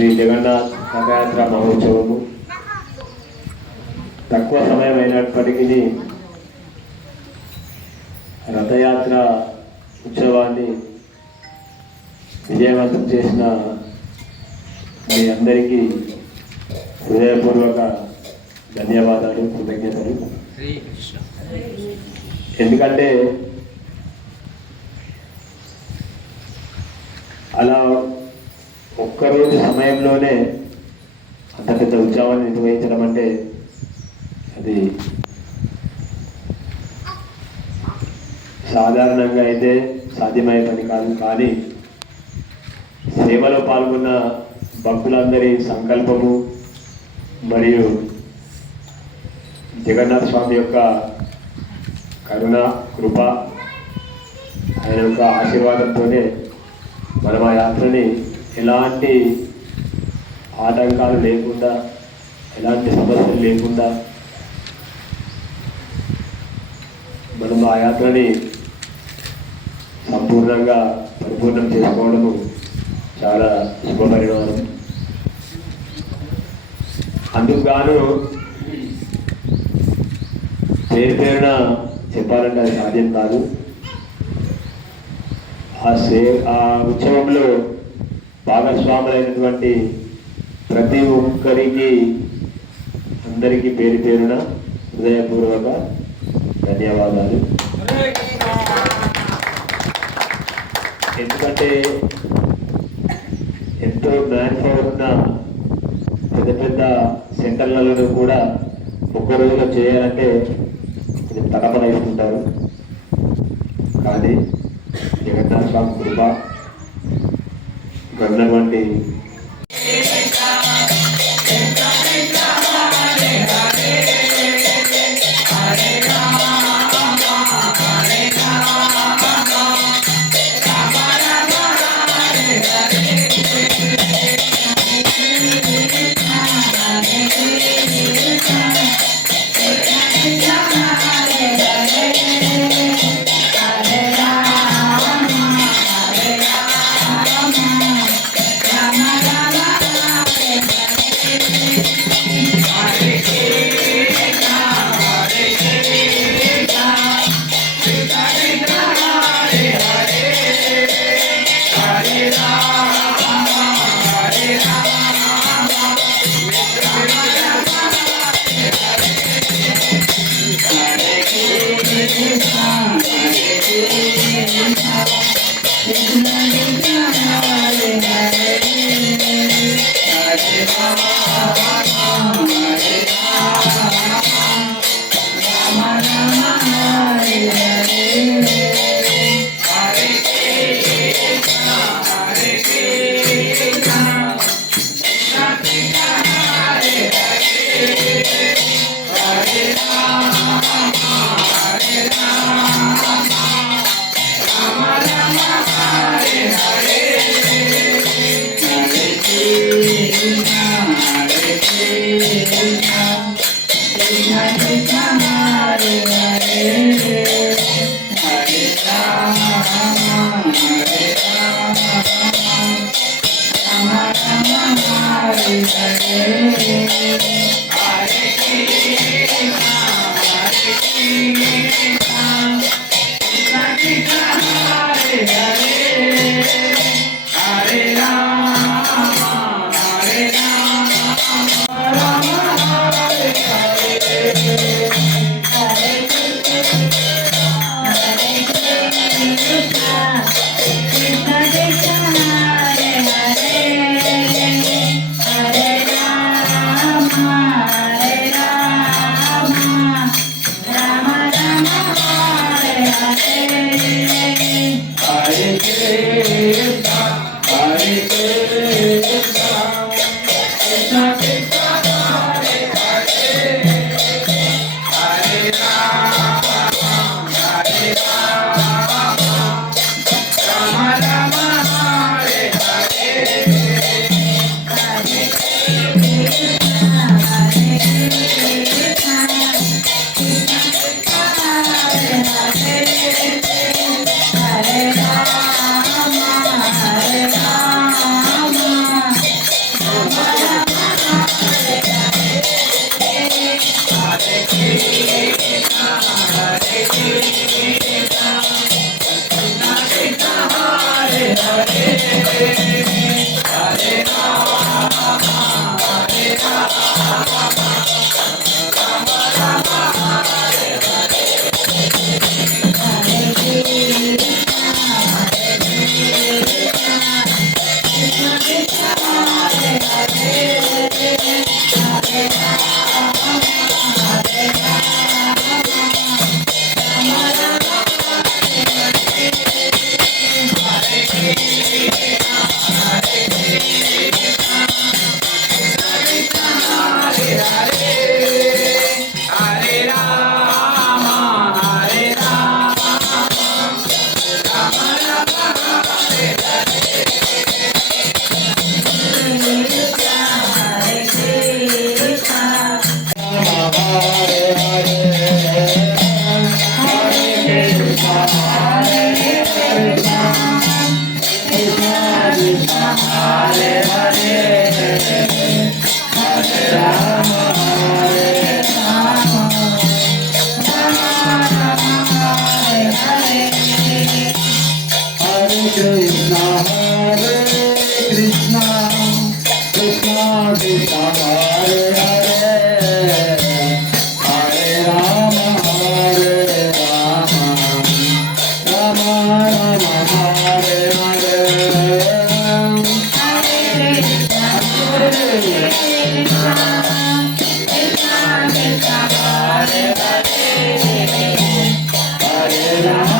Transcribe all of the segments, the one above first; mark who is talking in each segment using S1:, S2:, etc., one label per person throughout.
S1: శ్రీ జగన్నాథ్ రథయాత్ర మహోత్సవము. తక్కువ సమయం అయినప్పటికీ రథయాత్ర ఉత్సవాన్ని విజయవంతం చేసిన మీ అందరికీ హృదయపూర్వక ధన్యవాదాలు కృతజ్ఞతలు. ఎందుకంటే అలా ఒక్కరోజు సమయంలోనే అంత పెద్ద ఉత్సవాన్ని నిర్వహించడం అంటే అది సాధారణంగా అయితే సాధ్యమయ్యే పని కాదు. కానీ సేవలో పాల్గొన్న భక్తులందరి సంకల్పము మరియు జగన్నాథ స్వామి యొక్క కరుణ కృప ఆయన యొక్క ఆశీర్వాదంతోనే మనం ఆ యాత్రని ఎలాంటి ఆటంకాలు లేకుండా ఎలాంటి సమస్యలు లేకుండా మనం ఆ యాత్రని సంపూర్ణంగా పరిపూర్ణం చేసుకోవడము చాలా శుభపరిణామం అందుకు గాను పేరు పేరున చెప్పాలంటే అది సాధ్యం కాదు. ఆ సే ఆ ఉత్సవంలో భాగస్వాములైనటువంటి ప్రతి ఒక్కరికి అందరికీ పేరు పేరున హృదయపూర్వక ధన్యవాదాలు. ఎందుకంటే ఎంతో మ్యాన్ పవర్ ఉన్న పెద్ద పెద్ద సెంటర్లలో కూడా ఒక్క రోజులో చేయాలంటే ఇది తడపడైతుంటారు కానీ జగన్నాథ స్వామి కృప ఉన్నటువంటి
S2: Thank you. Navidad.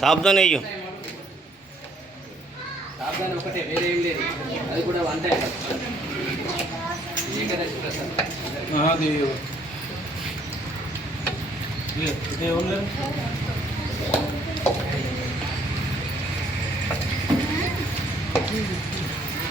S3: సాబ్దాన్ అయ్యో
S2: సాబ్దాన్ ఒకటే వేరే ఏం లేదు అది కూడా వంట ఏకదశి ప్రసాద్ మహాదేవ్ దేవుళ్ళు Thank you.